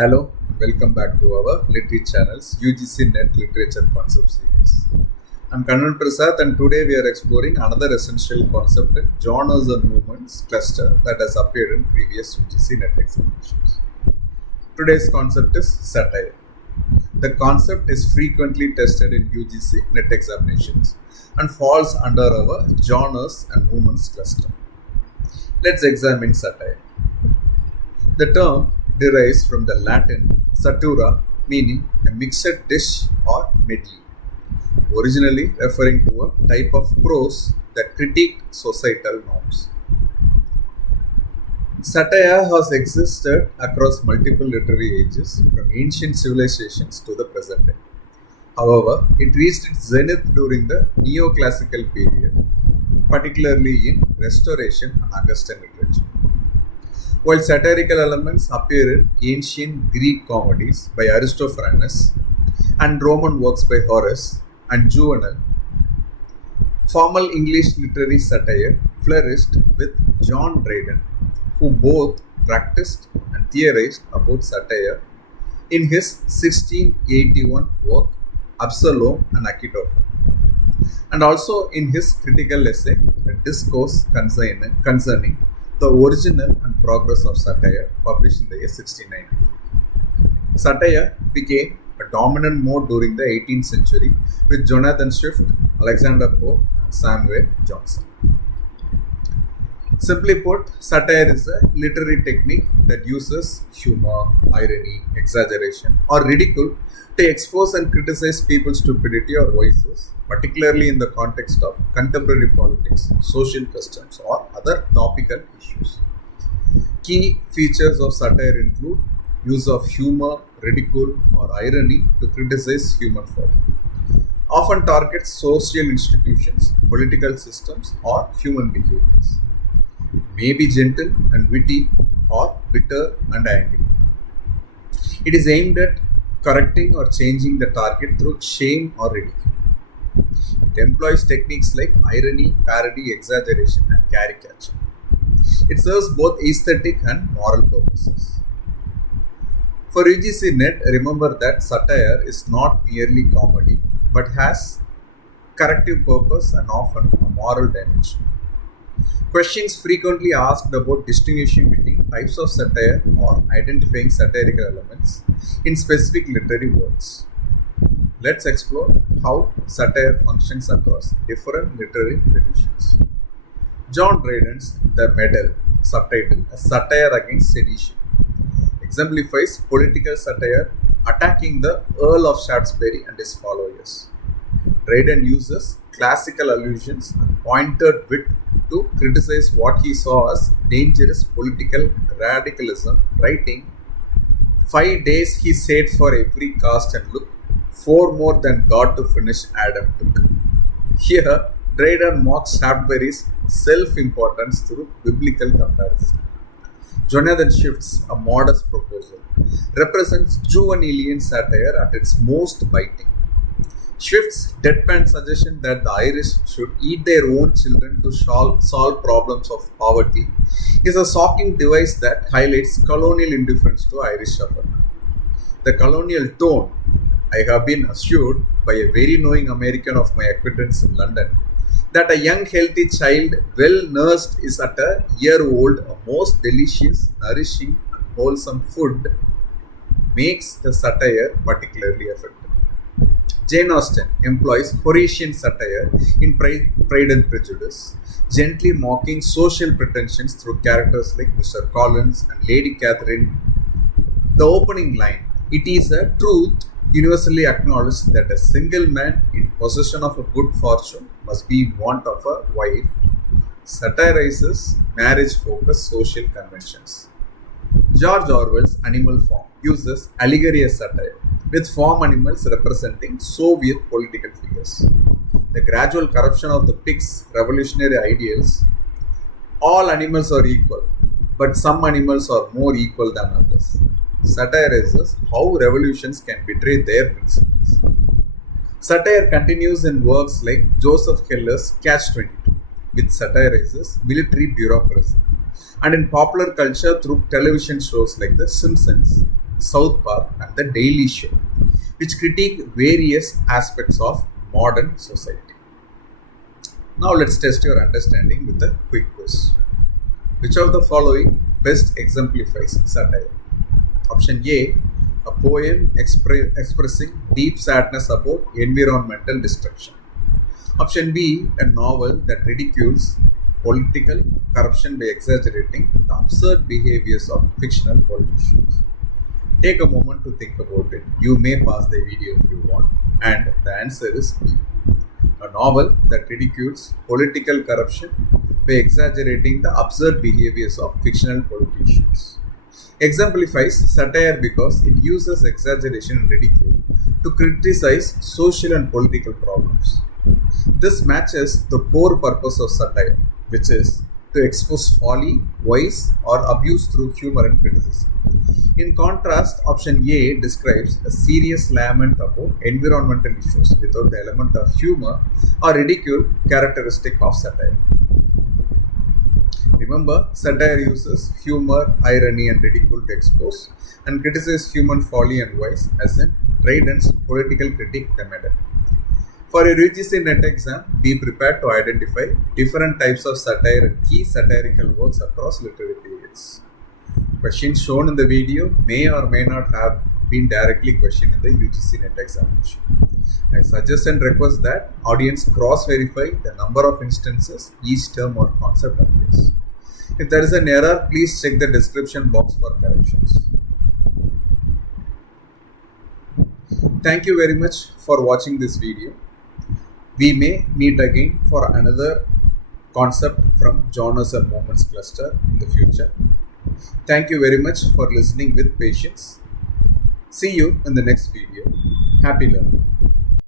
Hello, welcome back to our Literature channel's UGC NET Literature concept series. I'm Kannan Prasad and today we are exploring another essential concept in genres and movements cluster that has appeared in previous UGC NET examinations. Today's concept is satire. The concept is frequently tested in UGC NET examinations and falls under our genres and movements cluster. Let's examine satire. The term derives from the Latin satura, meaning a mixed dish or medley, originally referring to a type of prose that critiqued societal norms. Satire has existed across multiple literary ages, from ancient civilizations to the present day. However, it reached its zenith during the neoclassical period, particularly in Restoration and Augustan literature. While satirical elements appear in ancient Greek comedies by Aristophanes and Roman works by Horace and Juvenal, formal English literary satire flourished with John Dryden, who both practiced and theorized about satire in his 1681 work Absalom and Achitophel, and also in his critical essay A Discourse Concerning the Original and Progress of Satire, published in the year 1693. Satire became a dominant mode during the 18th century with Jonathan Swift, Alexander Pope, and Samuel Johnson. Simply put, satire is a literary technique that uses humor, irony, exaggeration, or ridicule to expose and criticize people's stupidity or vices, particularly in the context of contemporary politics, social customs, or other topical issues. Key features of satire include use of humor, ridicule, or irony to criticize human folly. Often targets social institutions, political systems, or human behaviors. May be gentle and witty or bitter and angry. It is aimed at correcting or changing the target through shame or ridicule. It employs techniques like irony, parody, exaggeration, and caricature. It serves both aesthetic and moral purposes. For UGC NET, remember that satire is not merely comedy but has corrective purpose and often a moral dimension. Questions frequently asked about distinguishing between types of satire or identifying satirical elements in specific literary works. Let's explore how satire functions across different literary traditions. John Dryden's The Medal, subtitled A Satire Against Sedition, exemplifies political satire attacking the Earl of Shaftesbury and his followers. Dryden uses classical allusions and pointed wit to criticize what he saw as dangerous political radicalism, writing, 5 days he sate for every cast and look, 4 more than God to finish Adam took. Here, Dryden mocks Shaftesbury's self-importance through biblical comparison. Jonathan Swift's A Modest Proposal represents Juvenilean satire at its most biting. Swift's deadpan suggestion that the Irish should eat their own children to solve problems of poverty is a shocking device that highlights colonial indifference to Irish suffering. The colonial tone, I have been assured by a very knowing American of my acquaintance in London, that a young healthy child well nursed is at a year old a most delicious, nourishing and wholesome food, makes the satire particularly effective. Jane Austen employs Horatian satire in Pride and Prejudice, gently mocking social pretensions through characters like Mr. Collins and Lady Catherine. The opening line, "It is a truth universally acknowledged that a single man in possession of a good fortune must be in want of a wife," satirizes marriage-focused social conventions. George Orwell's Animal Farm uses allegory as satire, with farm animals representing Soviet political figures. The gradual corruption of the pig's revolutionary ideals. All animals are equal, but some animals are more equal than others, satirizes how revolutions can betray their principles. Satire continues in works like Joseph Heller's Catch-22, which satirizes military bureaucracy, and in popular culture through television shows like The Simpsons, South Park, and The Daily Show, which critique various aspects of modern society. Now let's test your understanding with a quick quiz. Which of the following best exemplifies satire? Option A, a poem expressing deep sadness about environmental destruction. Option B, a novel that ridicules political corruption by exaggerating the absurd behaviors of fictional politicians. Take a moment to think about it. You may pause the video if you want. And the answer is B, a novel that ridicules political corruption by exaggerating the absurd behaviors of fictional politicians. Exemplifies satire because it uses exaggeration and ridicule to criticize social and political problems. This matches the core purpose of satire, which is to expose folly, vice, or abuse through humor and criticism. In contrast, option A describes a serious lament about environmental issues without the element of humor or ridicule characteristic of satire. Remember, satire uses humor, irony, and ridicule to expose and criticize human folly and vice, as in Dryden's political critic Demeter. For your UGC NET exam, be prepared to identify different types of satire and key satirical works across literary periods. Questions shown in the video may or may not have been directly questioned in the UGC NET examination. I suggest and request that audience cross-verify the number of instances each term or concept appears. If there is an error, please check the description box for corrections. Thank you very much for watching this video. We may meet again for another concept from genres and movements cluster in the future. Thank you very much for listening with patience. See you in the next video. Happy learning.